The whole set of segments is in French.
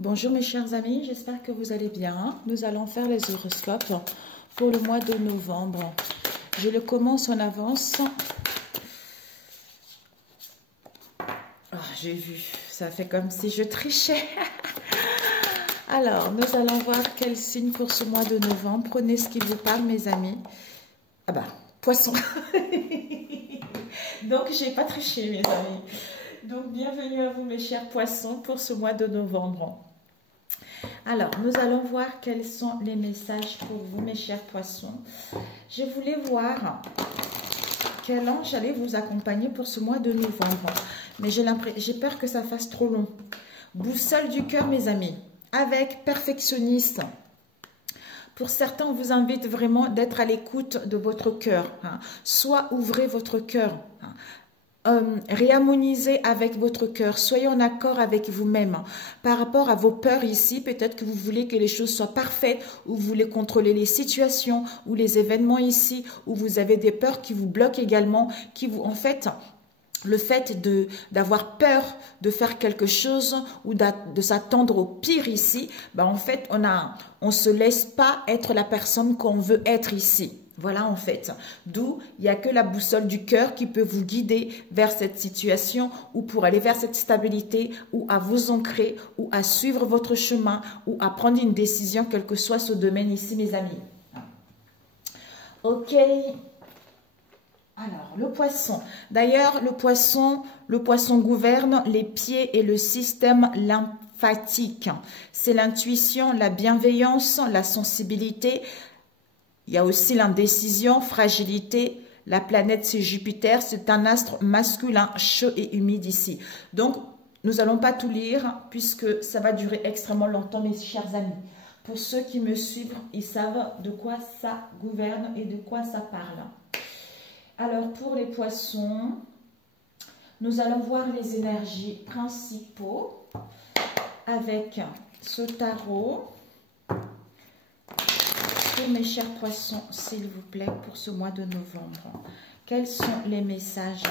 Bonjour mes chers amis, j'espère que vous allez bien. Nous allons faire les horoscopes pour le mois de novembre. Je le commence en avance. Oh, j'ai vu, ça fait comme si je trichais. Alors, nous allons voir quel signe pour ce mois de novembre. Prenez ce qui vous parle mes amis. Ah bah, poisson. Donc, j'ai pas triché mes amis. Donc, bienvenue à vous mes chers poissons pour ce mois de novembre. Alors, nous allons voir quels sont les messages pour vous mes chers poissons. Je voulais voir quel ange allait vous accompagner pour ce mois de novembre. Mais j'ai peur que ça fasse trop long. Boussole du cœur mes amis, avec perfectionniste. Pour certains, on vous invite vraiment d'être à l'écoute de votre cœur. Soit ouvrez votre cœur. Réharmonisez avec votre cœur, soyez en accord avec vous-même par rapport à vos peurs ici. Peut-être que vous voulez que les choses soient parfaites, ou vous voulez contrôler les situations ou les événements ici, ou vous avez des peurs qui vous bloquent également, qui vous, en fait, le fait d'avoir peur de faire quelque chose ou de s'attendre au pire ici, en fait, on se laisse pas être la personne qu'on veut être ici. Voilà en fait, d'où il n'y a que la boussole du cœur qui peut vous guider vers cette situation ou pour aller vers cette stabilité ou à vous ancrer ou à suivre votre chemin ou à prendre une décision quel que soit ce domaine ici mes amis. Ok, alors le poisson. D'ailleurs le poisson gouverne les pieds et le système lymphatique. C'est l'intuition, la bienveillance, la sensibilité. Il y a aussi l'indécision, fragilité. La planète, c'est Jupiter. C'est un astre masculin, chaud et humide ici. Donc, nous n'allons pas tout lire puisque ça va durer extrêmement longtemps, mes chers amis. Pour ceux qui me suivent, ils savent de quoi ça gouverne et de quoi ça parle. Alors, pour les poissons, nous allons voir les énergies principaux avec ce tarot. Mes chers poissons, s'il vous plaît, pour ce mois de novembre, quels sont les messages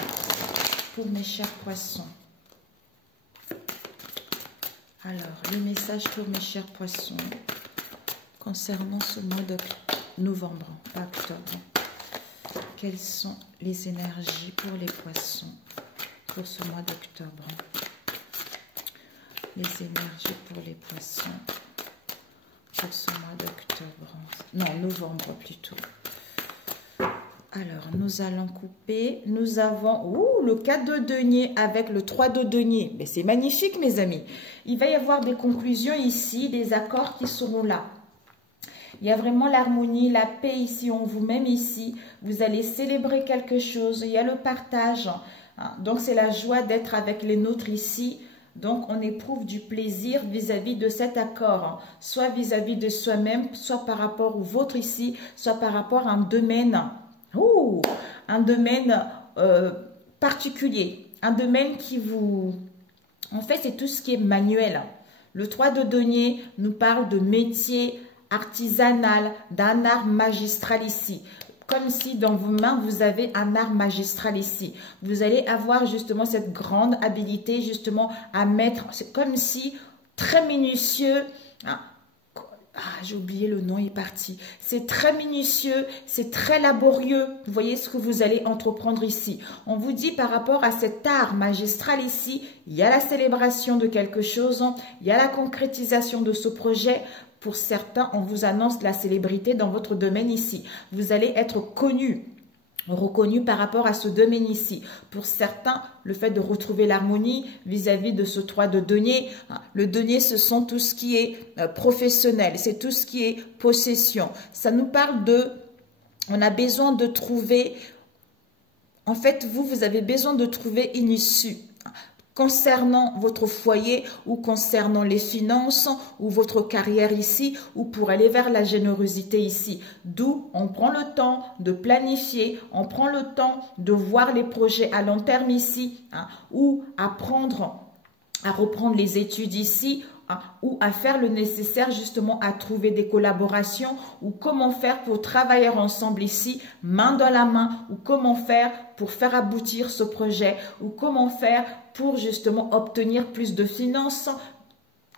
pour mes chers poissons? Alors, les messages pour mes chers poissons concernant ce mois de novembre, pas octobre. Quelles sont les énergies pour les poissons pour ce mois d'octobre? Les énergies pour les poissons pour ce mois d'octobre. Non, novembre plutôt. Alors, nous allons couper. Nous avons le 4 de denier avec le 3 de denier. Mais c'est magnifique, mes amis. Il va y avoir des conclusions ici, des accords qui seront là. Il y a vraiment l'harmonie, la paix ici en vous-même ici. Vous allez célébrer quelque chose. Il y a le partage. Donc, c'est la joie d'être avec les nôtres ici. Donc, on éprouve du plaisir vis-à-vis de cet accord, soit vis-à-vis de soi-même, soit par rapport au vôtre ici, soit par rapport à un domaine, particulier, un domaine qui vous... En fait, c'est tout ce qui est manuel. Le 3 de denier nous parle de métier artisanal, d'un art magistral ici. Comme si dans vos mains, vous avez un art magistral ici. Vous allez avoir justement cette grande habilité justement à mettre, c'est comme si très minutieux, j'ai oublié le nom, il est parti. C'est très minutieux, c'est très laborieux. Vous voyez ce que vous allez entreprendre ici. On vous dit par rapport à cet art magistral ici, il y a la célébration de quelque chose, il y a la concrétisation de ce projet. Pour certains, on vous annonce la célébrité dans votre domaine ici. Vous allez être connu, reconnu par rapport à ce domaine ici. Pour certains, le fait de retrouver l'harmonie vis-à-vis de ce 3 de denier. Le denier, ce sont tout ce qui est professionnel, c'est tout ce qui est possession. Ça nous parle de... On a besoin de trouver... En fait, vous avez besoin de trouver une issue. Concernant votre foyer ou concernant les finances ou votre carrière ici ou pour aller vers la générosité ici. D'où on prend le temps de planifier, on prend le temps de voir les projets à long terme ici ou apprendre à reprendre les études ici ou à faire le nécessaire justement à trouver des collaborations ou comment faire pour travailler ensemble ici, main dans la main, ou comment faire pour faire aboutir ce projet ou comment faire pour justement obtenir plus de finances.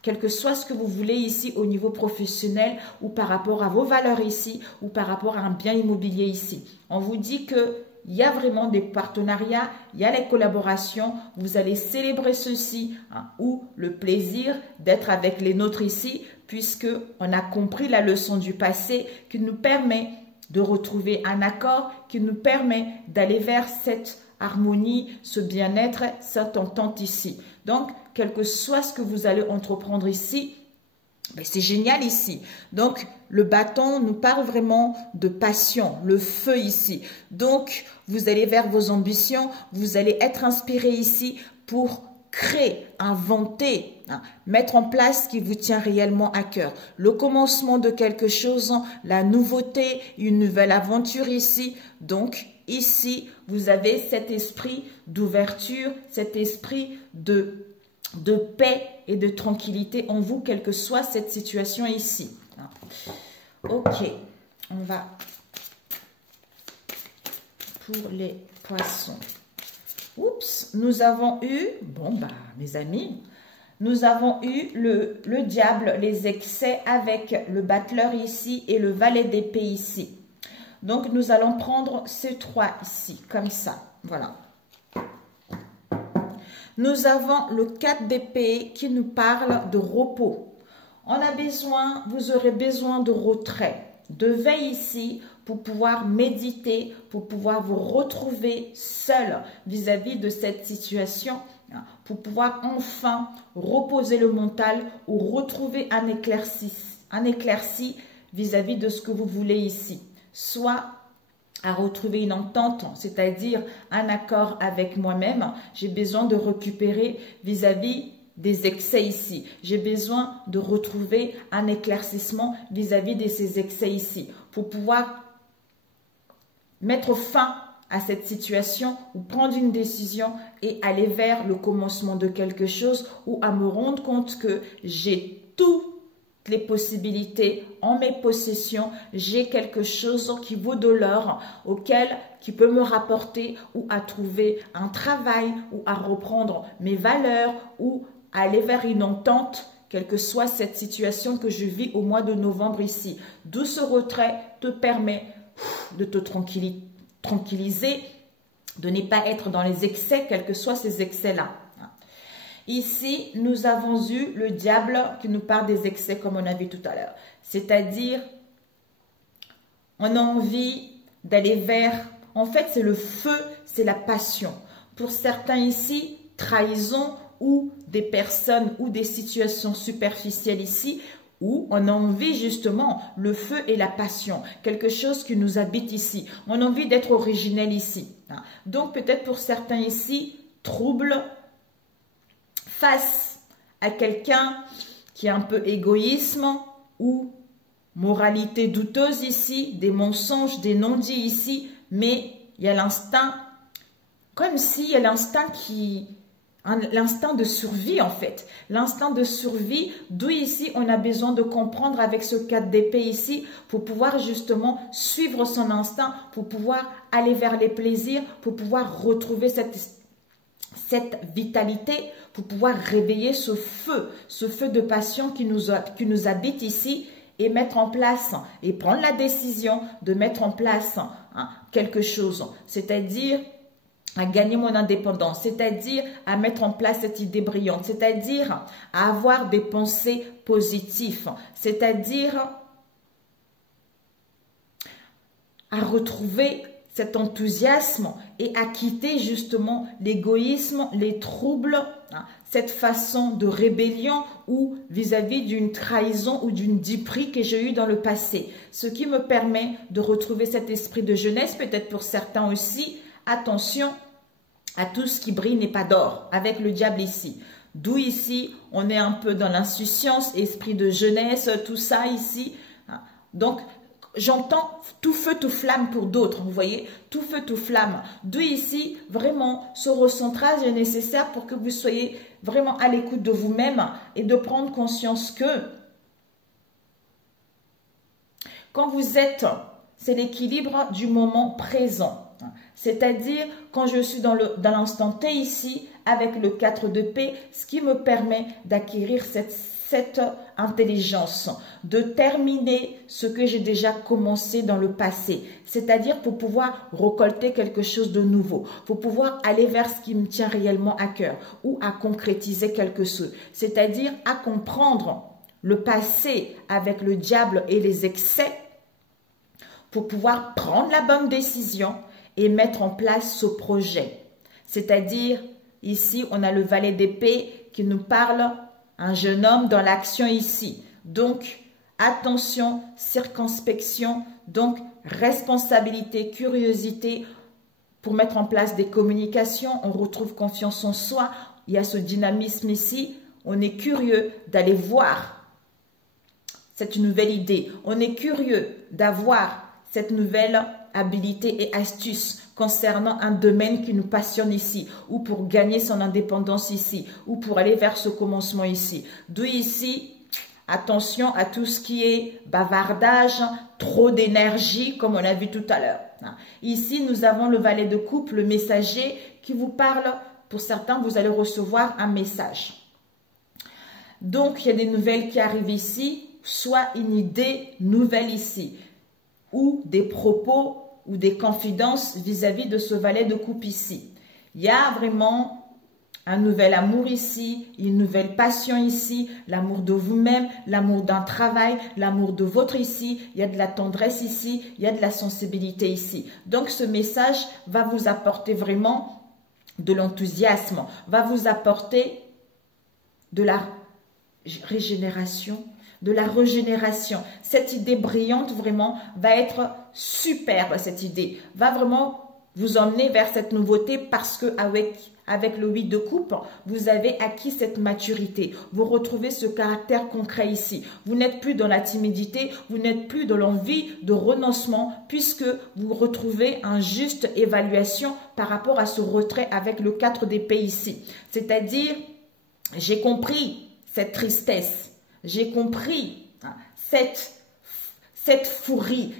quel que soit ce que vous voulez ici au niveau professionnel ou par rapport à vos valeurs ici ou par rapport à un bien immobilier ici. On vous dit que il y a vraiment des partenariats, il y a les collaborations, vous allez célébrer ceci ou le plaisir d'être avec les nôtres ici puisque on a compris la leçon du passé qui nous permet de retrouver un accord, qui nous permet d'aller vers cette harmonie, ce bien-être, cette entente ici. Donc, quel que soit ce que vous allez entreprendre ici, c'est génial ici. Donc, le bâton nous parle vraiment de passion, le feu ici. Donc, vous allez vers vos ambitions, vous allez être inspiré ici pour créer, inventer, mettre en place ce qui vous tient réellement à cœur. Le commencement de quelque chose, la nouveauté, une nouvelle aventure ici. Donc, ici, vous avez cet esprit d'ouverture, cet esprit de paix et de tranquillité en vous, quelle que soit cette situation ici. Ok, on va pour les poissons. Oups, nous avons eu, mes amis, nous avons eu le diable, les excès avec le battleur ici et le valet d'épée ici. Donc, nous allons prendre ces trois ici, comme ça, voilà. Nous avons le 4 d'épée qui nous parle de repos. Vous aurez besoin de retrait, de veille ici pour pouvoir méditer, pour pouvoir vous retrouver seul vis-à-vis de cette situation, pour pouvoir enfin reposer le mental ou retrouver un éclairci vis-à-vis de ce que vous voulez ici. Soit à retrouver une entente, c'est-à-dire un accord avec moi-même. J'ai besoin de récupérer vis-à-vis des excès ici. J'ai besoin de retrouver un éclaircissement vis-à-vis de ces excès ici pour pouvoir mettre fin à cette situation ou prendre une décision et aller vers le commencement de quelque chose ou à me rendre compte que j'ai toutes les possibilités en mes possessions, j'ai quelque chose qui vaut de l'or, qui peut me rapporter ou à trouver un travail ou à reprendre mes valeurs ou à aller vers une entente, quelle que soit cette situation que je vis au mois de novembre ici. D'où ce retrait te permet de te tranquilliser, de ne pas être dans les excès, quels que soient ces excès-là. Ici, nous avons eu le diable qui nous parle des excès comme on a vu tout à l'heure. C'est-à-dire, on a envie d'aller vers... En fait, c'est le feu, c'est la passion. Pour certains ici, trahison ou des personnes ou des situations superficielles ici, où on a envie justement, le feu et la passion, quelque chose qui nous habite ici. On a envie d'être originel ici. Donc, peut-être pour certains ici, trouble, face à quelqu'un qui est un peu égoïsme ou moralité douteuse ici, des mensonges, des non-dits ici, mais il y a l'instinct, comme s'il y a l'instinct de survie en fait. L'instinct de survie, d'où ici on a besoin de comprendre avec ce 4 d'épée ici pour pouvoir justement suivre son instinct, pour pouvoir aller vers les plaisirs, pour pouvoir retrouver cette vitalité, pour pouvoir réveiller ce feu de passion qui nous habite ici et mettre en place et prendre la décision de mettre en place quelque chose, c'est-à-dire à gagner mon indépendance, c'est-à-dire à mettre en place cette idée brillante, c'est-à-dire à avoir des pensées positives, c'est-à-dire à retrouver cet enthousiasme et à quitter justement l'égoïsme, les troubles, cette façon de rébellion ou vis-à-vis d'une trahison ou d'une diperie que j'ai eue dans le passé. Ce qui me permet de retrouver cet esprit de jeunesse, peut-être pour certains aussi. Attention à tout ce qui brille n'est pas d'or, avec le diable ici. D'où ici, on est un peu dans l'insouciance, esprit de jeunesse, tout ça ici. Donc, j'entends tout feu, tout flamme pour d'autres, vous voyez, tout feu, tout flamme. D'où ici, vraiment, ce recentrage est nécessaire pour que vous soyez vraiment à l'écoute de vous-même et de prendre conscience que quand vous êtes, c'est l'équilibre du moment présent. C'est-à-dire, quand je suis dans l'instant T ici, avec le 4 de paix, ce qui me permet d'acquérir cette intelligence, de terminer ce que j'ai déjà commencé dans le passé. C'est-à-dire pour pouvoir récolter quelque chose de nouveau, pour pouvoir aller vers ce qui me tient réellement à cœur ou à concrétiser quelque chose. C'est-à-dire à comprendre le passé avec le diable et les excès pour pouvoir prendre la bonne décision et mettre en place ce projet. C'est-à-dire, ici, on a le valet d'épée qui nous parle, un jeune homme dans l'action ici. Donc, attention, circonspection, donc responsabilité, curiosité pour mettre en place des communications. On retrouve confiance en soi. Il y a ce dynamisme ici. On est curieux d'aller voir cette nouvelle idée. On est curieux d'avoir cette nouvelle habilité et astuce concernant un domaine qui nous passionne ici, ou pour gagner son indépendance ici, ou pour aller vers ce commencement ici. D'où ici, attention à tout ce qui est bavardage, trop d'énergie, comme on a vu tout à l'heure. Ici, nous avons le valet de coupe, le messager, qui vous parle. Pour certains, vous allez recevoir un message. Donc, il y a des nouvelles qui arrivent ici, soit une idée nouvelle ici, ou des propos ou des confidences vis-à-vis de ce valet de coupe ici. Il y a vraiment un nouvel amour ici, une nouvelle passion ici, l'amour de vous-même, l'amour d'un travail, l'amour de votre ici, il y a de la tendresse ici, il y a de la sensibilité ici. Donc ce message va vous apporter vraiment de l'enthousiasme, va vous apporter de la régénération, de la régénération. Cette idée brillante vraiment va être superbe, cette idée va vraiment vous emmener vers cette nouveauté parce que avec le 8 de coupe, vous avez acquis cette maturité. Vous retrouvez ce caractère concret ici. Vous n'êtes plus dans la timidité, vous n'êtes plus dans l'envie de renoncement puisque vous retrouvez une juste évaluation par rapport à ce retrait avec le 4 d'épée ici. C'est-à-dire, j'ai compris cette tristesse. J'ai compris cette fourrie,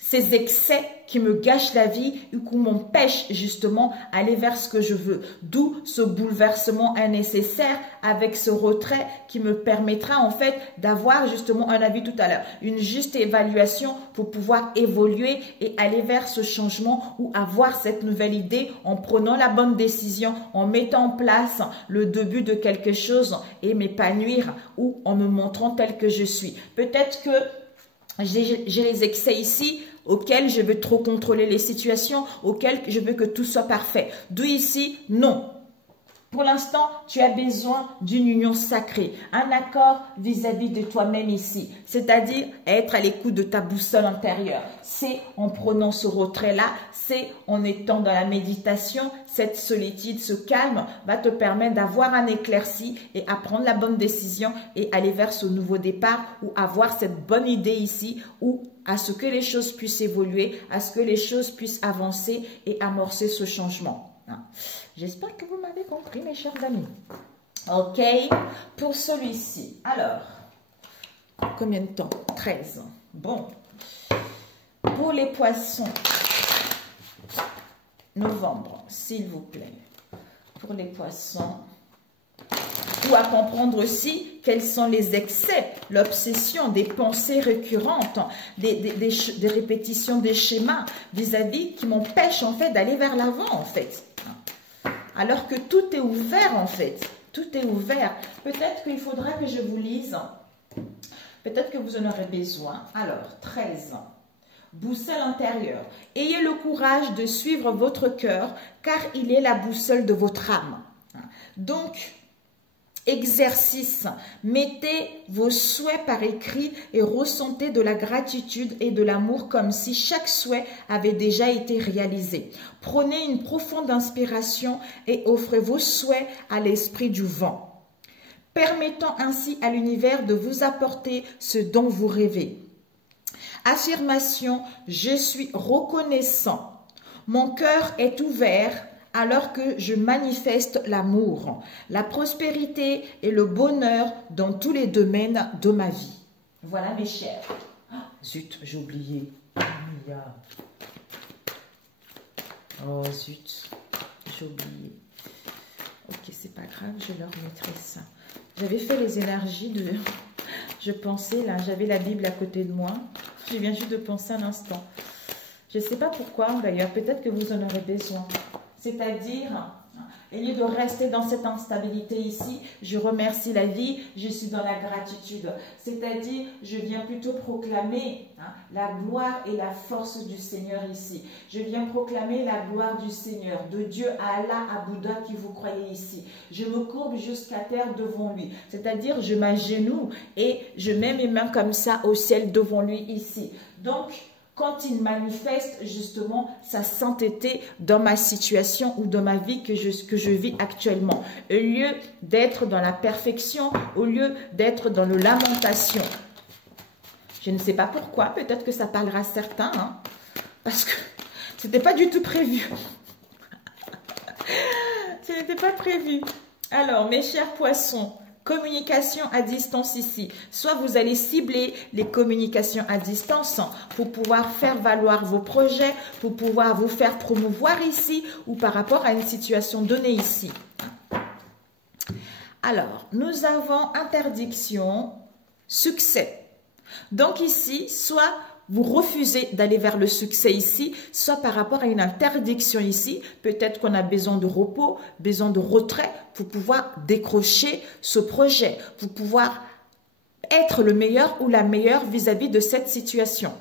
ces excès qui me gâchent la vie et qui m'empêchent justement d'aller vers ce que je veux. D'où ce bouleversement nécessaire avec ce retrait qui me permettra en fait d'avoir justement, on a vu tout à l'heure, une juste évaluation pour pouvoir évoluer et aller vers ce changement ou avoir cette nouvelle idée en prenant la bonne décision, en mettant en place le début de quelque chose et m'épanouir ou en me montrant tel que je suis. Peut-être que j'ai les excès ici auxquels je veux trop contrôler les situations, auxquels je veux que tout soit parfait. D'où ici, non. Pour l'instant, tu as besoin d'une union sacrée, un accord vis-à-vis de toi-même ici, c'est-à-dire être à l'écoute de ta boussole intérieure. C'est en prenant ce retrait-là, c'est en étant dans la méditation, cette solitude, ce calme va te permettre d'avoir un éclairci et à prendre la bonne décision et aller vers ce nouveau départ ou avoir cette bonne idée ici ou à ce que les choses puissent évoluer, à ce que les choses puissent avancer et amorcer ce changement. J'espère que vous m'avez compris, mes chers amis. Ok, pour celui-ci. Alors, combien de temps? 13. Bon. Pour les poissons, novembre, s'il vous plaît. Pour les poissons, ou à comprendre aussi quels sont les excès, l'obsession, des pensées récurrentes, des répétitions des schémas vis-à-vis qui m'empêchent en fait d'aller vers l'avant en fait. Alors que tout est ouvert en fait, tout est ouvert. Peut-être qu'il faudra que je vous lise, peut-être que vous en aurez besoin. Alors, 13 ans. Boussole intérieure. Ayez le courage de suivre votre cœur car il est la boussole de votre âme. Donc, exercice, mettez vos souhaits par écrit et ressentez de la gratitude et de l'amour comme si chaque souhait avait déjà été réalisé. Prenez une profonde inspiration et offrez vos souhaits à l'esprit du vent, permettant ainsi à l'univers de vous apporter ce dont vous rêvez. Affirmation, je suis reconnaissant. Mon cœur est ouvert alors que je manifeste l'amour, la prospérité et le bonheur dans tous les domaines de ma vie. Voilà mes chers. Oh, zut, j'ai oublié. Oh zut, j'ai oublié. Ok, Ok, c'est pas grave, je leur mettrai ça. J'avais fait les énergies de... Je pensais, là, j'avais la Bible à côté de moi. Je viens juste de penser un instant. Je ne sais pas pourquoi, d'ailleurs, peut-être que vous en aurez besoin. C'est-à-dire, au lieu de rester dans cette instabilité ici, je remercie la vie, je suis dans la gratitude. C'est-à-dire, je viens plutôt proclamer la gloire et la force du Seigneur ici. Je viens proclamer la gloire du Seigneur, de Dieu à Allah, à Bouddha qui vous croyez ici. Je me courbe jusqu'à terre devant lui. C'est-à-dire, je m'agenouille et je mets mes mains comme ça au ciel devant lui ici. Donc, quand il manifeste justement sa sainteté dans ma situation ou dans ma vie que je vis actuellement. Au lieu d'être dans la perfection, au lieu d'être dans le lamentation. Je ne sais pas pourquoi, peut-être que ça parlera à certains, hein, parce que ce n'était pas du tout prévu. Ce n'était pas prévu. Alors, mes chers poissons, communication à distance ici. Soit vous allez cibler les communications à distance pour pouvoir faire valoir vos projets, pour pouvoir vous faire promouvoir ici ou par rapport à une situation donnée ici. Alors, nous avons interdiction, succès. Donc ici, soit vous refusez d'aller vers le succès ici, soit par rapport à une interdiction ici, peut-être qu'on a besoin de repos, besoin de retrait pour pouvoir décrocher ce projet, pour pouvoir être le meilleur ou la meilleure vis-à-vis de cette situation.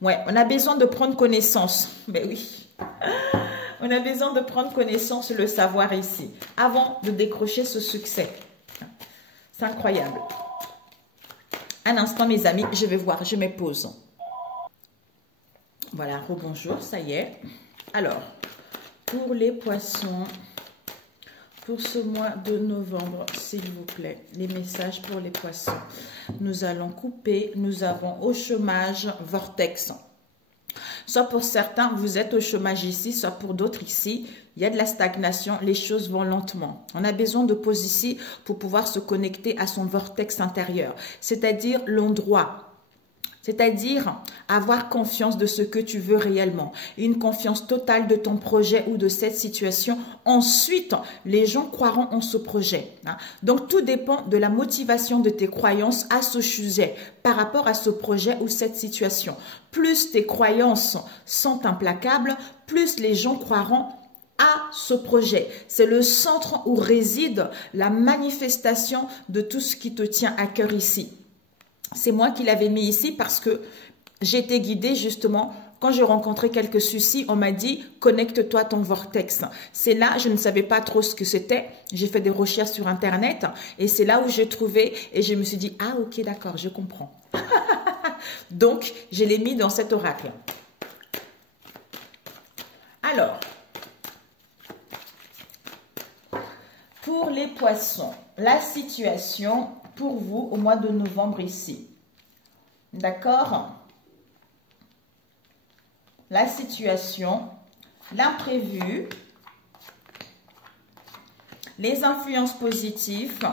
Ouais, on a besoin de prendre connaissance, mais oui, on a besoin de prendre connaissance, le savoir ici, avant de décrocher ce succès. C'est incroyable. Un instant, mes amis, je vais voir, je me pose. Voilà, rebonjour, ça y est. Alors, pour les poissons, pour ce mois de novembre, s'il vous plaît, les messages pour les poissons. Nous allons couper, nous avons au chômage, vortex. Soit pour certains, vous êtes au chômage ici, soit pour d'autres ici, il y a de la stagnation, les choses vont lentement. On a besoin de pause ici pour pouvoir se connecter à son vortex intérieur, c'est-à-dire l'endroit. C'est-à-dire avoir confiance de ce que tu veux réellement. Une confiance totale de ton projet ou de cette situation. Ensuite, les gens croiront en ce projet. Donc, tout dépend de la motivation de tes croyances à ce sujet par rapport à ce projet ou cette situation. Plus tes croyances sont implacables, plus les gens croiront à ce projet. C'est le centre où réside la manifestation de tout ce qui te tient à cœur ici. C'est moi qui l'avais mis ici parce que j'étais guidée justement. Quand je rencontrais quelques soucis, on m'a dit « connecte-toi à ton vortex ». C'est là, je ne savais pas trop ce que c'était. J'ai fait des recherches sur Internet et c'est là où j'ai trouvé et je me suis dit « ah ok, d'accord, je comprends ». Donc, je l'ai mis dans cet oracle. Alors, pour les poissons, la situation pour vous au mois de novembre ici. D'accord? La situation, l'imprévu, les influences positives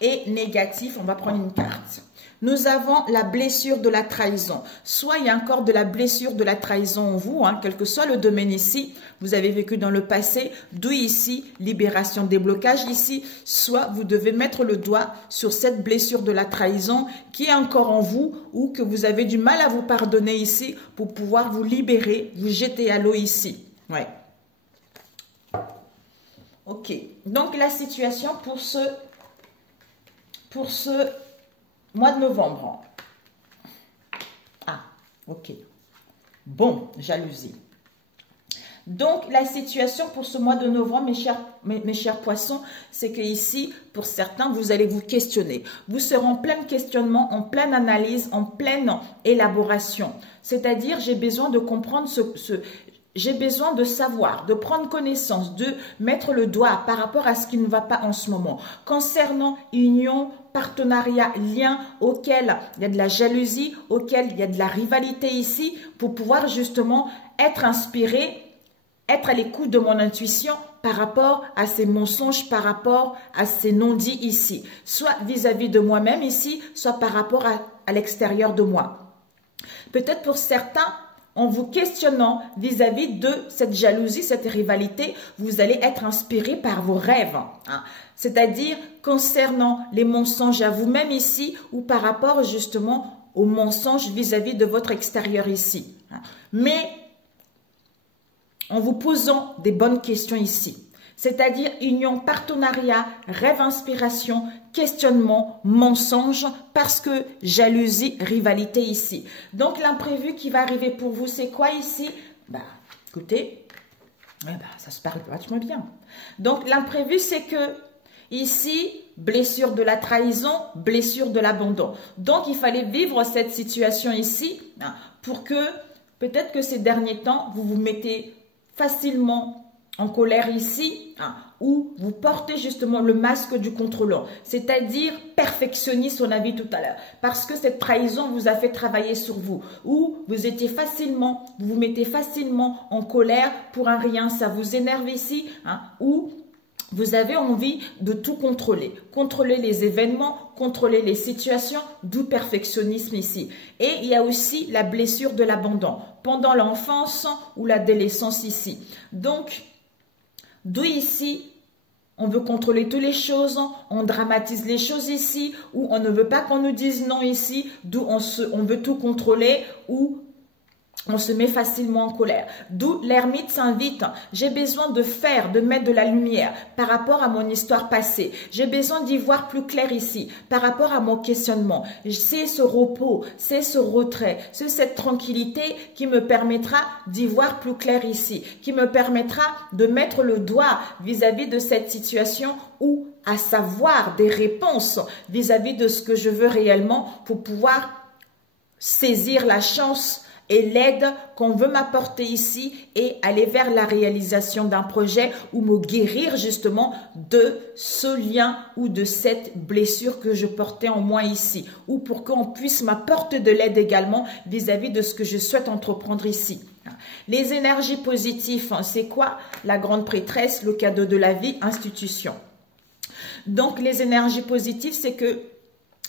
et négatives. On va prendre une carte. Nous avons la blessure de la trahison. Soit il y a encore de la blessure de la trahison en vous, quel que soit le domaine ici, vous avez vécu dans le passé, d'où ici, libération, déblocage ici, soit vous devez mettre le doigt sur cette blessure de la trahison qui est encore en vous ou que vous avez du mal à vous pardonner ici pour pouvoir vous libérer, vous jeter à l'eau ici. Ouais. Ok. Donc la situation pour ce mois de novembre. Ah, ok. Bon, jalousie. Donc, la situation pour ce mois de novembre, mes chers poissons, c'est que ici, pour certains, vous allez vous questionner. Vous serez en plein questionnement, en pleine analyse, en pleine élaboration. C'est-à-dire, j'ai besoin de comprendre j'ai besoin de savoir, de prendre connaissance, de mettre le doigt par rapport à ce qui ne va pas en ce moment. Concernant union, partenariat, lien auquel il y a de la jalousie, auquel il y a de la rivalité ici, pour pouvoir justement être inspiré, être à l'écoute de mon intuition par rapport à ces mensonges, par rapport à ces non-dits ici. Soit vis-à-vis de moi-même ici, soit par rapport à l'extérieur de moi. Peut-être pour certains, en vous questionnant vis-à-vis de cette jalousie, cette rivalité, vous allez être inspiré par vos rêves. Hein. C'est-à-dire concernant les mensonges à vous-même ici ou par rapport justement aux mensonges vis-à-vis de votre extérieur ici. Hein. Mais en vous posant des bonnes questions ici. C'est-à-dire union, partenariat, rêve, inspiration, questionnement, mensonge, parce que jalousie, rivalité ici. Donc l'imprévu qui va arriver pour vous, c'est quoi ici? Bah, écoutez, ça se parle vachement bien. Donc l'imprévu, c'est que ici, blessure de la trahison, blessure de l'abandon. Donc il fallait vivre cette situation ici pour que, peut-être que ces derniers temps, vous vous mettez facilement en colère ici, où vous portez justement le masque du contrôlant, c'est-à-dire perfectionniste, on a vu tout à l'heure, parce que cette trahison vous a fait travailler sur vous, où vous étiez facilement, vous vous mettez facilement en colère pour un rien, ça vous énerve ici, où vous avez envie de tout contrôler. Contrôler les événements, contrôler les situations, d'où perfectionnisme ici. Et il y a aussi la blessure de l'abandon, pendant l'enfance ou l'adolescence ici. Donc, d'où ici, on veut contrôler toutes les choses, on dramatise les choses ici, ou on ne veut pas qu'on nous dise non ici, d'où on veut tout contrôler, ou on se met facilement en colère. D'où l'ermite s'invite. J'ai besoin de faire, de mettre de la lumière par rapport à mon histoire passée. J'ai besoin d'y voir plus clair ici par rapport à mon questionnement. C'est ce repos, c'est ce retrait, c'est cette tranquillité qui me permettra d'y voir plus clair ici, qui me permettra de mettre le doigt vis-à-vis de cette situation ou à savoir des réponses vis-à-vis de ce que je veux réellement pour pouvoir saisir la chance et l'aide qu'on veut m'apporter ici et aller vers la réalisation d'un projet ou me guérir justement de ce lien ou de cette blessure que je portais en moi ici, ou pour qu'on puisse m'apporter de l'aide également vis-à-vis de ce que je souhaite entreprendre ici. Les énergies positives, c'est quoi? La grande prêtresse, le cadeau de la vie, institution. Donc les énergies positives, c'est que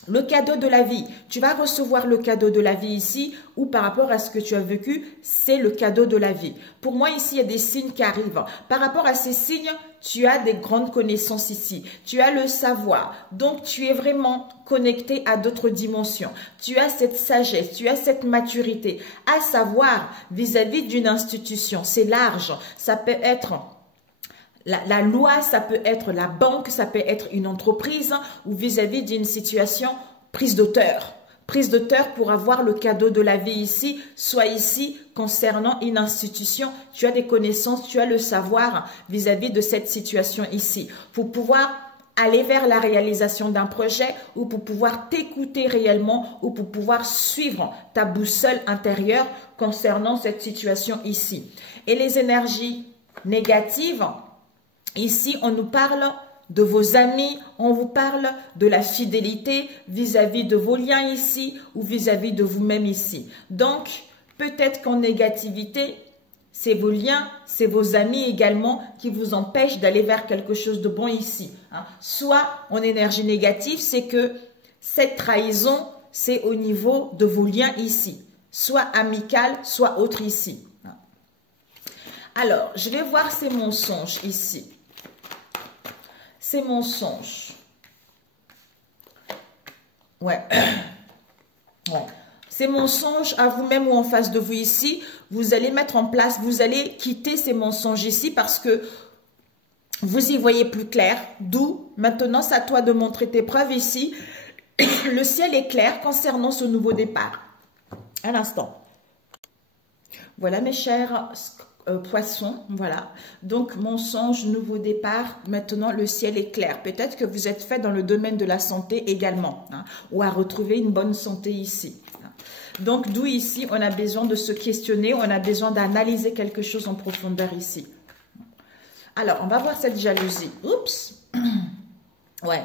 le cadeau de la vie, tu vas recevoir le cadeau de la vie ici ou par rapport à ce que tu as vécu, c'est le cadeau de la vie. Pour moi ici, il y a des signes qui arrivent. Par rapport à ces signes, tu as des grandes connaissances ici. Tu as le savoir. Donc, tu es vraiment connecté à d'autres dimensions. Tu as cette sagesse, tu as cette maturité à savoir vis-à-vis d'une institution. C'est large. Ça peut être la loi, ça peut être la banque, ça peut être une entreprise ou vis-à-vis d'une situation prise d'auteur. Prise d'auteur pour avoir le cadeau de la vie ici, soit ici concernant une institution. Tu as des connaissances, tu as le savoir vis-à-vis de cette situation ici. Pour pouvoir aller vers la réalisation d'un projet ou pour pouvoir t'écouter réellement ou pour pouvoir suivre ta boussole intérieure concernant cette situation ici. Et les énergies négatives, ici, on nous parle de vos amis, on vous parle de la fidélité vis-à-vis de vos liens ici ou vis-à-vis de vous-même ici. Donc, peut-être qu'en négativité, c'est vos liens, c'est vos amis également qui vous empêchent d'aller vers quelque chose de bon ici. Soit en énergie négative, c'est que cette trahison, c'est au niveau de vos liens ici, soit amical, soit autre ici. Alors, je vais voir ces mensonges ici. Ces mensonges. Ouais. Ces mensonges à vous-même ou en face de vous ici, vous allez mettre en place, vous allez quitter ces mensonges ici parce que vous y voyez plus clair. D'où, maintenant, c'est à toi de montrer tes preuves ici. Le ciel est clair concernant ce nouveau départ. Un instant. Voilà mes chers poisson, voilà. Donc, mensonge, nouveau départ. Maintenant, le ciel est clair. Peut-être que vous êtes fait dans le domaine de la santé également, ou à retrouver une bonne santé ici. Donc, d'où ici, on a besoin de se questionner, on a besoin d'analyser quelque chose en profondeur ici. Alors, on va voir cette jalousie. Oups. Ouais.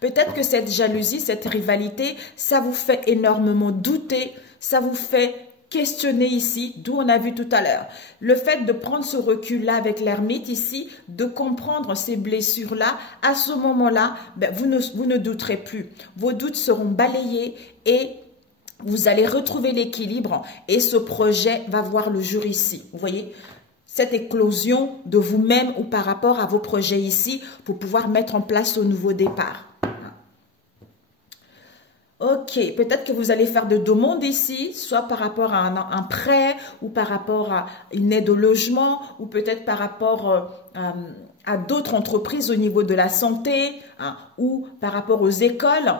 Peut-être que cette jalousie, cette rivalité, ça vous fait énormément douter, ça vous fait questionner ici, d'où on a vu tout à l'heure. Le fait de prendre ce recul-là avec l'ermite ici, de comprendre ces blessures-là, à ce moment-là, vous ne douterez plus. Vos doutes seront balayés et vous allez retrouver l'équilibre et ce projet va voir le jour ici. Vous voyez, cette éclosion de vous-même ou par rapport à vos projets ici pour pouvoir mettre en place ce nouveau départ. Ok, peut-être que vous allez faire de demandes ici, soit par rapport à un prêt ou par rapport à une aide au logement ou peut-être par rapport à d'autres entreprises au niveau de la santé ou par rapport aux écoles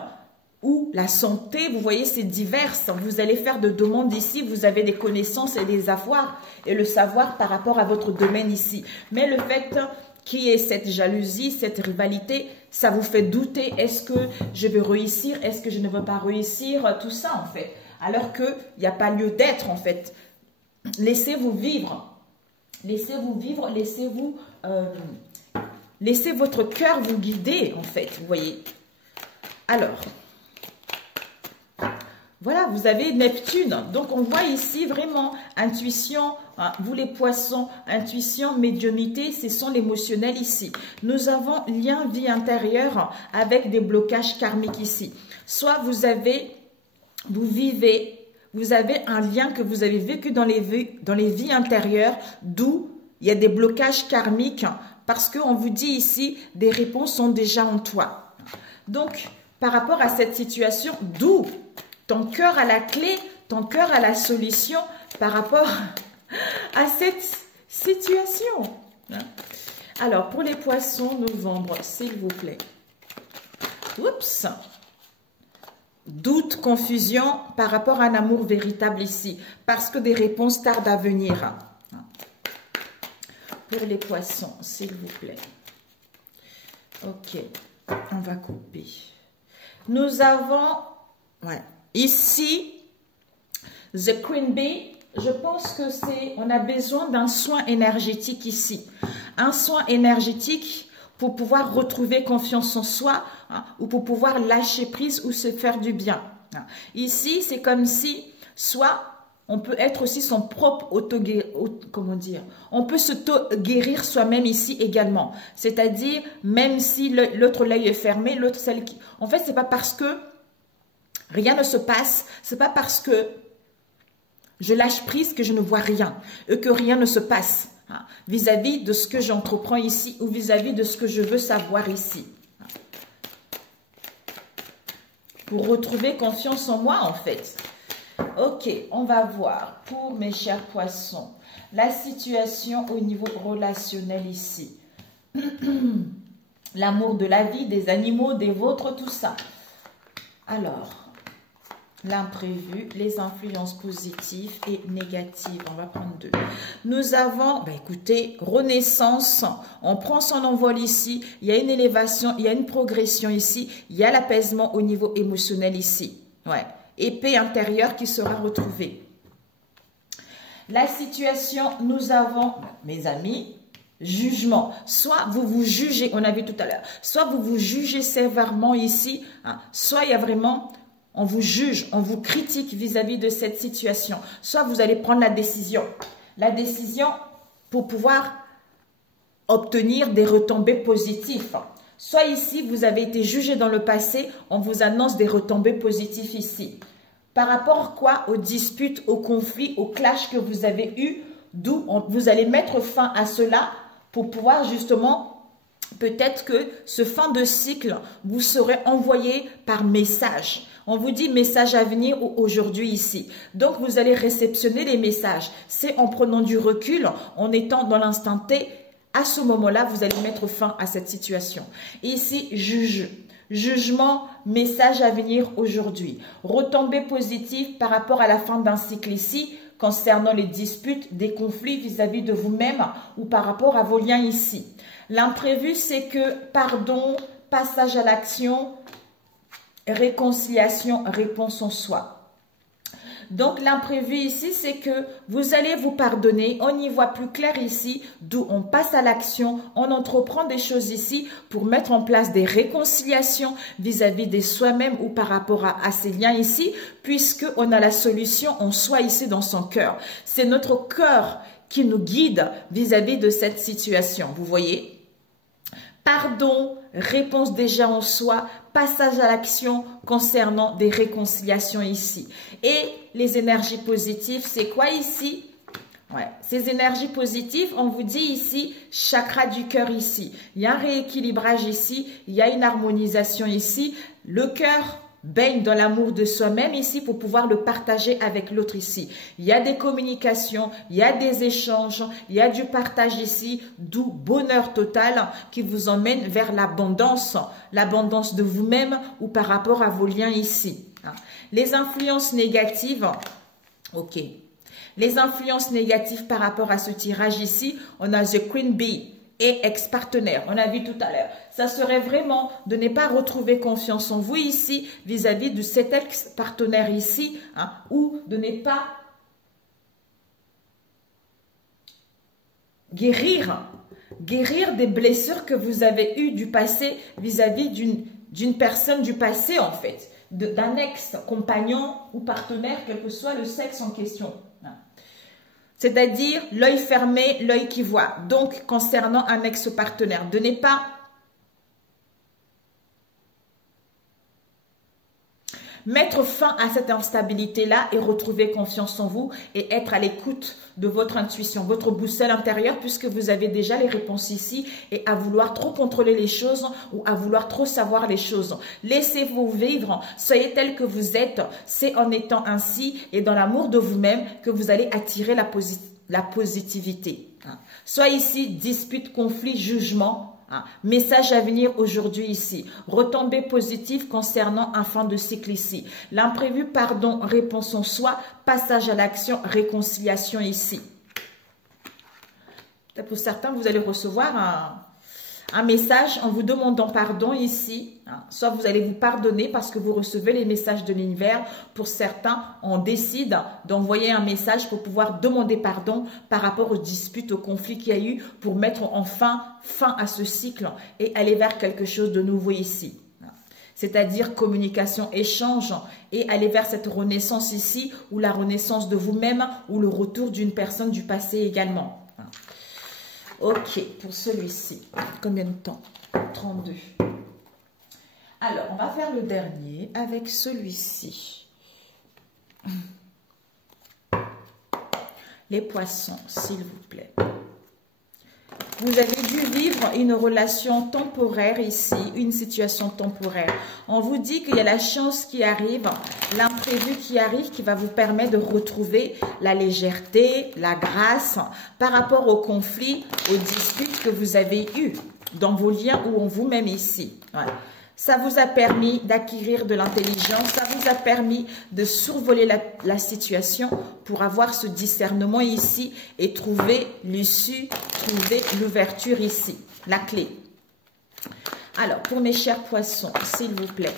ou la santé. Vous voyez, c'est divers. Vous allez faire de demandes ici, vous avez des connaissances et des avoirs et le savoir par rapport à votre domaine ici. Mais le fait qu'il y ait cette jalousie, cette rivalité, ça vous fait douter. Est-ce que je vais réussir? Est-ce que je ne veux pas réussir? Tout ça, en fait. Alors qu'il n'y a pas lieu d'être, en fait. Laissez-vous vivre. Laissez-vous vivre. Laissez votre cœur vous guider, en fait. Vous voyez. Alors, voilà, vous avez Neptune. Donc, on voit ici vraiment intuition, vous les poissons, intuition, médiumnité, ce sont l'émotionnel ici. Nous avons lien vie intérieure avec des blocages karmiques ici. Soit vous avez un lien que vous avez vécu dans les vies antérieures, d'où il y a des blocages karmiques, parce qu'on vous dit ici, des réponses sont déjà en toi. Donc, par rapport à cette situation, d'où ton cœur a la clé, ton cœur a la solution par rapport à cette situation. Alors, pour les poissons, novembre, s'il vous plaît. Oups. Doute, confusion par rapport à un amour véritable ici, parce que des réponses tardent à venir. Pour les poissons, s'il vous plaît. Ok, on va couper. Nous avons... Ouais. Ici, The Queen Bee, je pense que on a besoin d'un soin énergétique ici. Un soin énergétique pour pouvoir retrouver confiance en soi ou pour pouvoir lâcher prise ou se faire du bien. Ici, c'est comme si, soit on peut être aussi son propre comment dire, on peut s'auto-guérir soi-même ici également. C'est-à-dire, même si l'autre l'œil est fermé, l'autre celle qui... En fait, c'est pas parce que rien ne se passe, c'est pas parce que je lâche prise que je ne vois rien et que rien ne se passe vis-à-vis de ce que j'entreprends ici ou vis-à-vis de ce que je veux savoir ici. Pour retrouver confiance en moi, en fait. Ok, on va voir pour mes chers poissons la situation au niveau relationnel ici. L'amour de la vie, des animaux, des vôtres, tout ça. Alors, l'imprévu, les influences positives et négatives. On va prendre deux. Nous avons, écoutez, renaissance. On prend son envol ici. Il y a une élévation, il y a une progression ici. Il y a l'apaisement au niveau émotionnel ici. Ouais. Et paix intérieure qui sera retrouvée. La situation, nous avons, mes amis, jugement. Soit vous vous jugez, on a vu tout à l'heure, soit vous vous jugez sévèrement ici, soit il y a vraiment... On vous juge, on vous critique vis-à-vis de cette situation. Soit vous allez prendre la décision. La décision pour pouvoir obtenir des retombées positives. Soit ici, vous avez été jugé dans le passé, on vous annonce des retombées positives ici. Par rapport quoi? Aux disputes, aux conflits, aux clashs que vous avez eus, d'où vous allez mettre fin à cela pour pouvoir justement... Peut-être que ce fin de cycle vous serez envoyé par message. On vous dit message à venir aujourd'hui ici. Donc, vous allez réceptionner les messages. C'est en prenant du recul, en étant dans l'instant T. À ce moment-là, vous allez mettre fin à cette situation. Ici, jugement, message à venir aujourd'hui. Retombée positive par rapport à la fin d'un cycle ici, concernant les disputes, des conflits vis-à-vis de vous-même ou par rapport à vos liens ici. L'imprévu, c'est que pardon, passage à l'action, réconciliation, réponse en soi. Donc, l'imprévu ici, c'est que vous allez vous pardonner. On y voit plus clair ici, d'où on passe à l'action. On entreprend des choses ici pour mettre en place des réconciliations vis-à-vis de soi-même ou par rapport à ces liens ici, puisqu'on a la solution en soi ici dans son cœur. C'est notre cœur qui nous guide vis-à-vis de cette situation. Vous voyez ? Pardon, réponse déjà en soi, passage à l'action concernant des réconciliations ici. Et les énergies positives, c'est quoi ici? Ouais. Ces énergies positives, on vous dit ici, chakra du cœur ici. Il y a un rééquilibrage ici, il y a une harmonisation ici. Le cœur baigne dans l'amour de soi-même ici pour pouvoir le partager avec l'autre ici. Il y a des communications, il y a des échanges, il y a du partage ici, d'où bonheur total qui vous emmène vers l'abondance de vous-même ou par rapport à vos liens ici. Les influences négatives, ok. Les influences négatives par rapport à ce tirage ici, on a The Queen Bee et ex-partenaire. On a vu tout à l'heure. Ça serait vraiment de ne pas retrouver confiance en vous ici vis-à-vis de cet ex-partenaire ici, ou de ne pas guérir des blessures que vous avez eues du passé vis-à-vis d'une personne du passé en fait, d'un ex-compagnon ou partenaire, quel que soit le sexe en question. C'est-à-dire l'œil fermé, l'œil qui voit. Donc, concernant un ex-partenaire, de ne pas mettre fin à cette instabilité-là et retrouver confiance en vous et être à l'écoute de votre intuition, votre boussole intérieure, puisque vous avez déjà les réponses ici et à vouloir trop contrôler les choses ou à vouloir trop savoir les choses. Laissez-vous vivre, soyez tel que vous êtes. C'est en étant ainsi et dans l'amour de vous-même que vous allez attirer la positivité. Soit ici, dispute, conflit, jugement. Message à venir aujourd'hui ici. Retombée positive concernant un fin de cycle ici. L'imprévu, pardon, réponse en soi. Passage à l'action, réconciliation ici. Pour certains, vous allez recevoir un message en vous demandant pardon ici. Soit vous allez vous pardonner parce que vous recevez les messages de l'univers. Pour certains, on décide d'envoyer un message pour pouvoir demander pardon par rapport aux disputes, aux conflits qu'il y a eu pour mettre enfin fin à ce cycle et aller vers quelque chose de nouveau ici. C'est-à-dire communication, échange et aller vers cette renaissance ici ou la renaissance de vous-même ou le retour d'une personne du passé également. Ok, pour celui-ci, combien de temps? 32. Alors, on va faire le dernier avec celui-ci. Les poissons, s'il vous plaît. Vous avez dû vivre une relation temporaire ici, une situation temporaire. On vous dit qu'il y a la chance qui arrive, l'imprévu qui arrive, qui va vous permettre de retrouver la légèreté, la grâce par rapport aux conflits, aux disputes que vous avez eues dans vos liens ou en vous-même ici. Voilà. Ça vous a permis d'acquérir de l'intelligence, ça vous a permis de survoler la situation pour avoir ce discernement ici et trouver l'issue, trouver l'ouverture ici, la clé. Alors, pour mes chers poissons, s'il vous plaît,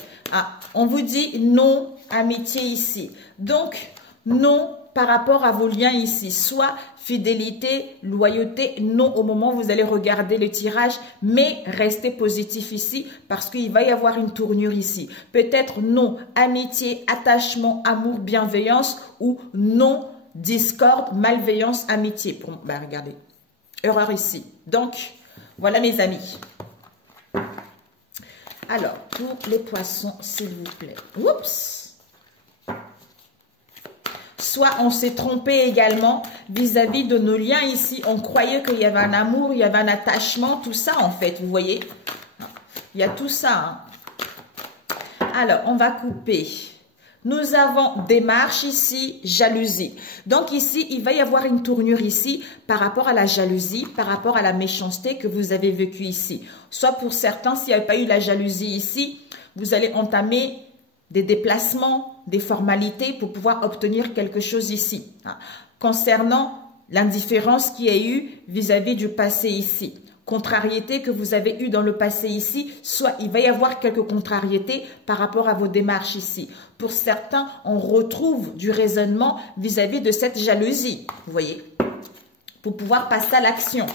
on vous dit non, amitié ici. Donc, non par rapport à vos liens ici, soit fidélité, loyauté, non au moment où vous allez regarder le tirage, mais restez positif ici parce qu'il va y avoir une tournure ici. Peut-être non, amitié, attachement, amour, bienveillance ou non, discorde, malveillance, amitié. Bon, bah regardez, erreur ici. Donc, voilà mes amis. Alors, pour les poissons, s'il vous plaît. Oups! Soit on s'est trompé également vis-à-vis de nos liens ici. On croyait qu'il y avait un amour, il y avait un attachement, tout ça en fait, vous voyez. Il y a tout ça. Alors, on va couper. Nous avons démarche ici, jalousie. Donc ici, il va y avoir une tournure ici par rapport à la jalousie, par rapport à la méchanceté que vous avez vécue ici. Soit pour certains, s'il n'y avait pas eu la jalousie ici, vous allez entamer des déplacements, des formalités pour pouvoir obtenir quelque chose ici. Concernant l'indifférence qu'il y a eu vis-à-vis du passé ici. Contrariété que vous avez eu dans le passé ici, soit il va y avoir quelques contrariétés par rapport à vos démarches ici. Pour certains, on retrouve du raisonnement vis-à-vis de cette jalousie, vous voyez, pour pouvoir passer à l'action.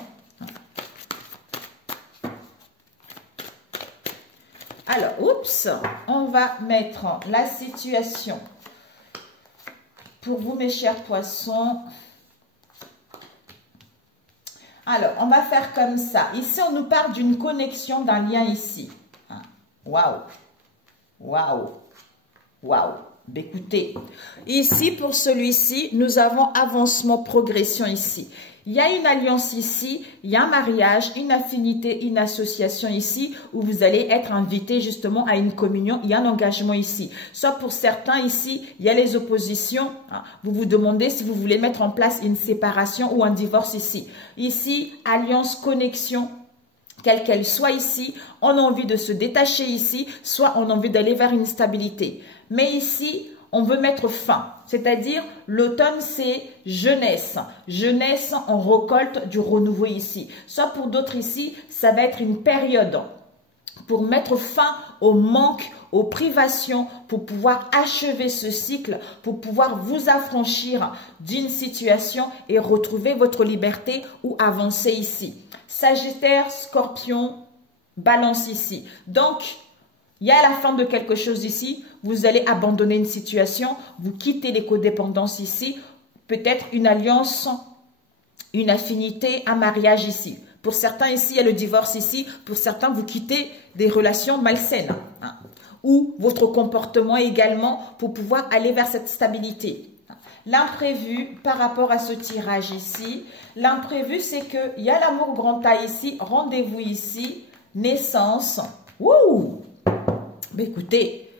Alors, oups, on va mettre la situation pour vous, mes chers poissons. Alors, on va faire comme ça. Ici, on nous parle d'une connexion, d'un lien ici. Waouh. Waouh. Waouh. Écoutez, ici, pour celui-ci, nous avons avancement, progression ici. Il y a une alliance ici, il y a un mariage, une affinité, une association ici, où vous allez être invité justement à une communion, il y a un engagement ici. Soit pour certains ici, il y a les oppositions, vous vous demandez si vous voulez mettre en place une séparation ou un divorce ici. Ici, alliance, connexion, quelle qu'elle soit ici, on a envie de se détacher ici, soit on a envie d'aller vers une stabilité. Mais ici, on veut mettre fin, c'est-à-dire l'automne c'est jeunesse. Jeunesse, on récolte du renouveau ici. Soit pour d'autres ici, ça va être une période pour mettre fin au manque, aux privations, pour pouvoir achever ce cycle, pour pouvoir vous affranchir d'une situation et retrouver votre liberté ou avancer ici. Sagittaire, Scorpion, Balance ici. Donc, il y a la fin de quelque chose ici, vous allez abandonner une situation, vous quittez les codépendances ici, peut-être une alliance, une affinité, un mariage ici. Pour certains ici, il y a le divorce ici, pour certains, vous quittez des relations malsaines. Ou votre comportement également pour pouvoir aller vers cette stabilité. L'imprévu par rapport à ce tirage ici, l'imprévu c'est qu'il y a l'amour grand A ici, rendez-vous ici, naissance. Wouh! Ben écoutez,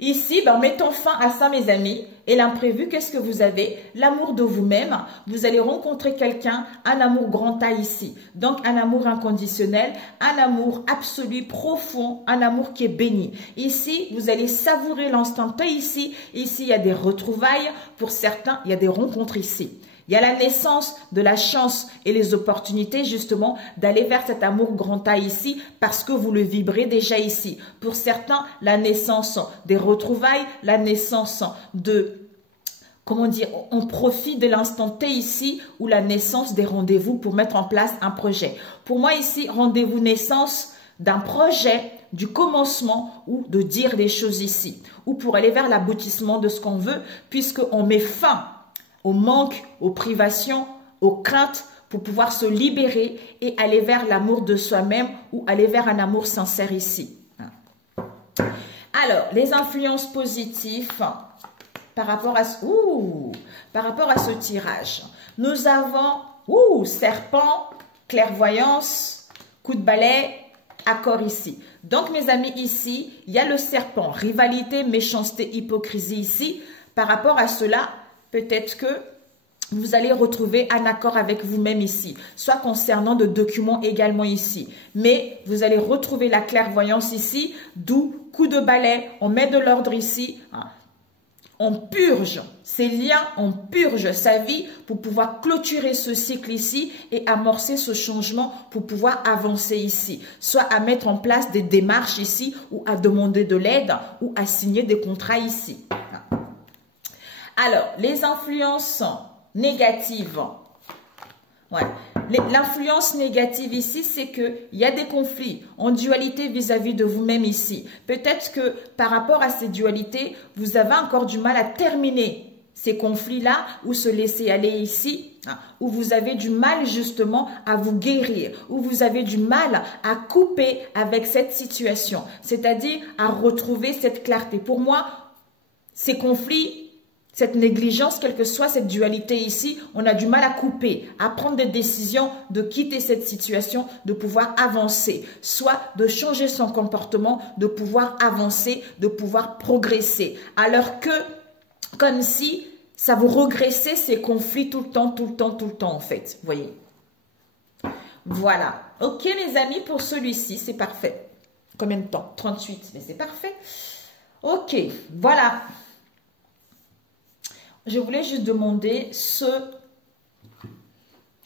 ici, mettons fin à ça mes amis. Et l'imprévu, qu'est-ce que vous avez? L'amour de vous-même. Vous allez rencontrer quelqu'un, un amour grand A ici. Donc un amour inconditionnel, un amour absolu, profond, un amour qui est béni. Ici, vous allez savourer l'instant T ici. Ici, il y a des retrouvailles. Pour certains, il y a des rencontres ici. Il y a la naissance de la chance et les opportunités justement d'aller vers cet amour grand A ici parce que vous le vibrez déjà ici. Pour certains, la naissance des retrouvailles, la naissance de, comment dire, on profite de l'instant T ici ou la naissance des rendez-vous pour mettre en place un projet. Pour moi ici, rendez-vous naissance d'un projet, du commencement ou de dire des choses ici. Ou pour aller vers l'aboutissement de ce qu'on veut puisqu'on met fin au manque, aux privations, aux craintes pour pouvoir se libérer et aller vers l'amour de soi-même ou aller vers un amour sincère ici. Alors, les influences positives par rapport à ce tirage. Nous avons serpent, clairvoyance, coup de balai, accord ici. Donc, mes amis, ici, il y a le serpent, rivalité, méchanceté, hypocrisie ici. Par rapport à cela, peut-être que vous allez retrouver un accord avec vous-même ici, soit concernant de documents également ici. Mais vous allez retrouver la clairvoyance ici, d'où coup de balai, on met de l'ordre ici. On purge ses liens, on purge sa vie pour pouvoir clôturer ce cycle ici et amorcer ce changement pour pouvoir avancer ici. Soit à mettre en place des démarches ici ou à demander de l'aide ou à signer des contrats ici. Alors, les influences négatives. L'influence négative ici, c'est qu'il y a des conflits en dualité vis-à-vis de vous-même ici. Peut-être que par rapport à ces dualités, vous avez encore du mal à terminer ces conflits-là ou se laisser aller ici, où vous avez du mal justement à vous guérir, où vous avez du mal à couper avec cette situation, c'est-à-dire à retrouver cette clarté. Pour moi, ces conflits, cette négligence, quelle que soit cette dualité ici, on a du mal à couper, à prendre des décisions, de quitter cette situation, de pouvoir avancer, soit de changer son comportement, de pouvoir avancer, de pouvoir progresser. Alors que, comme si ça vous regressait ces conflits tout le temps en fait, vous voyez. Voilà. Ok mes amis, pour celui-ci, c'est parfait. Combien de temps? 38, mais c'est parfait. Ok, voilà. Je voulais juste demander ce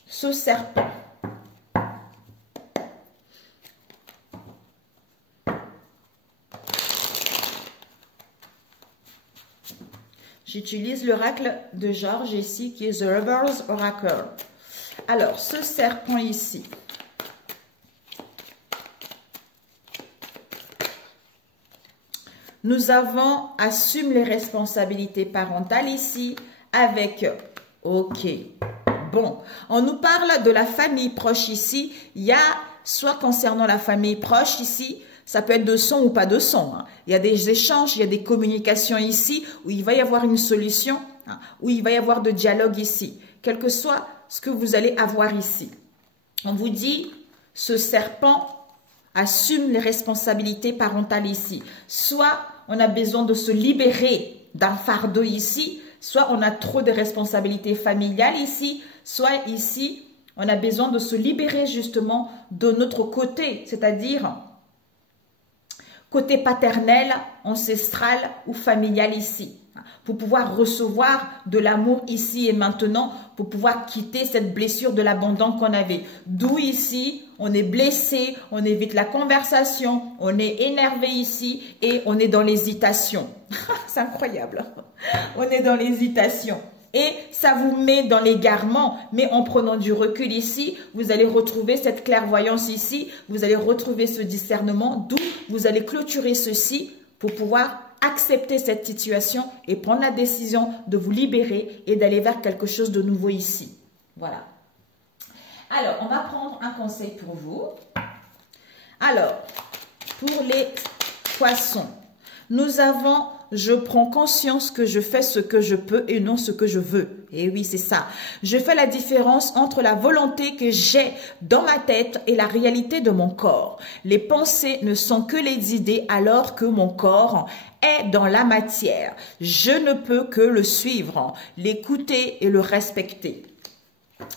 serpent. J'utilise l'oracle de Georges ici qui est The Rebel's Oracle. Alors, ce serpent ici. Nous avons assume les responsabilités parentales ici avec OK, Bon, on nous parle de la famille proche ici. Il y a, soit concernant la famille proche ici, ça peut être de sang ou pas de sang. Hein. Il y a des échanges, il y a des communications ici, où il va y avoir une solution, hein, où il va y avoir de dialogue ici. Quel que soit ce que vous allez avoir ici. On vous dit, ce serpent assume les responsabilités parentales ici. Soit on a besoin de se libérer d'un fardeau ici, soit on a trop de responsabilités familiales ici, soit ici, on a besoin de se libérer justement de notre côté, c'est-à-dire côté paternel, ancestral ou familial ici. Pour pouvoir recevoir de l'amour ici et maintenant, pour pouvoir quitter cette blessure de l'abandon qu'on avait. D'où ici, on est blessé, on évite la conversation, on est énervé ici et on est dans l'hésitation. C'est incroyable. On est dans l'hésitation. Et ça vous met dans l'égarement, mais en prenant du recul ici, vous allez retrouver cette clairvoyance ici, vous allez retrouver ce discernement, d'où vous allez clôturer ceci pour pouvoir accepter cette situation et prendre la décision de vous libérer et d'aller vers quelque chose de nouveau ici. Voilà. Alors, on va prendre un conseil pour vous. Alors, pour les poissons, nous avons « Je prends conscience que je fais ce que je peux et non ce que je veux ». Et oui, c'est ça. Je fais la différence entre la volonté que j'ai dans ma tête et la réalité de mon corps. Les pensées ne sont que les idées alors que mon corps est dans la matière. Je ne peux que le suivre, l'écouter et le respecter.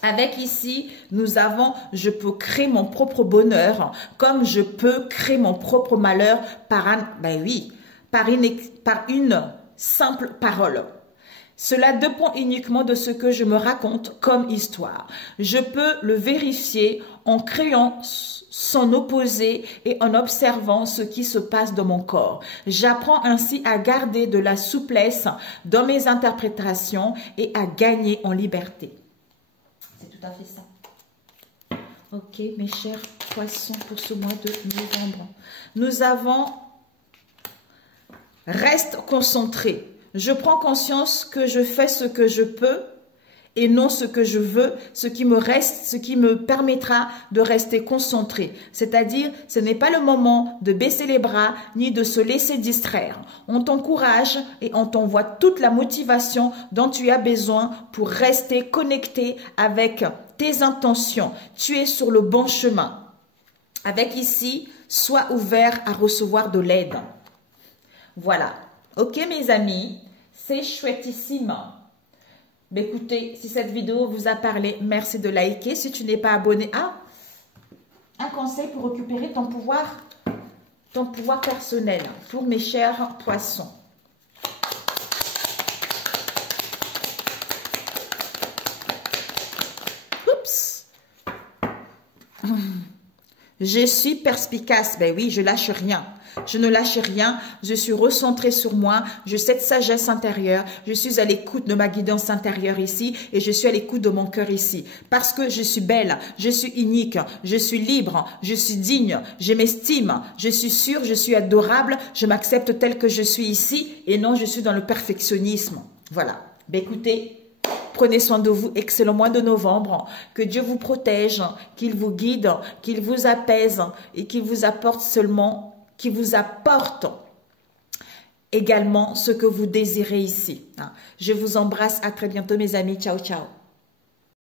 Avec ici, nous avons « Je peux créer mon propre bonheur comme je peux créer mon propre malheur par un… » Ben oui, par une simple parole. Cela dépend uniquement de ce que je me raconte comme histoire. Je peux le vérifier en créant son opposé et en observant ce qui se passe dans mon corps. J'apprends ainsi à garder de la souplesse dans mes interprétations et à gagner en liberté. C'est tout à fait ça. Ok, mes chers poissons, pour ce mois de novembre. Nous avons « Reste concentré ». Je prends conscience que je fais ce que je peux et non ce que je veux, ce qui me permettra de rester concentré. C'est-à-dire, ce n'est pas le moment de baisser les bras ni de se laisser distraire. On t'encourage et on t'envoie toute la motivation dont tu as besoin pour rester connecté avec tes intentions. Tu es sur le bon chemin. Avec ici, sois ouvert à recevoir de l'aide. Voilà. Ok mes amis, c'est chouettissime. Mais écoutez, si cette vidéo vous a parlé, merci de liker. Si tu n'es pas abonné, un conseil pour récupérer ton pouvoir personnel pour mes chers poissons. Oups. Je suis perspicace. Ben oui, je lâche rien. Je ne lâche rien, je suis recentrée sur moi, j'ai cette sagesse intérieure, je suis à l'écoute de ma guidance intérieure ici et je suis à l'écoute de mon cœur ici. Parce que je suis belle, je suis unique, je suis libre, je suis digne, je m'estime, je suis sûre, je suis adorable, je m'accepte telle que je suis ici et non je suis dans le perfectionnisme. Voilà. Ben écoutez, prenez soin de vous, excellent mois de novembre, que Dieu vous protège, qu'il vous guide, qu'il vous apaise et qu'il vous apporte qui vous apporte également ce que vous désirez ici. Je vous embrasse, à très bientôt mes amis, ciao ciao.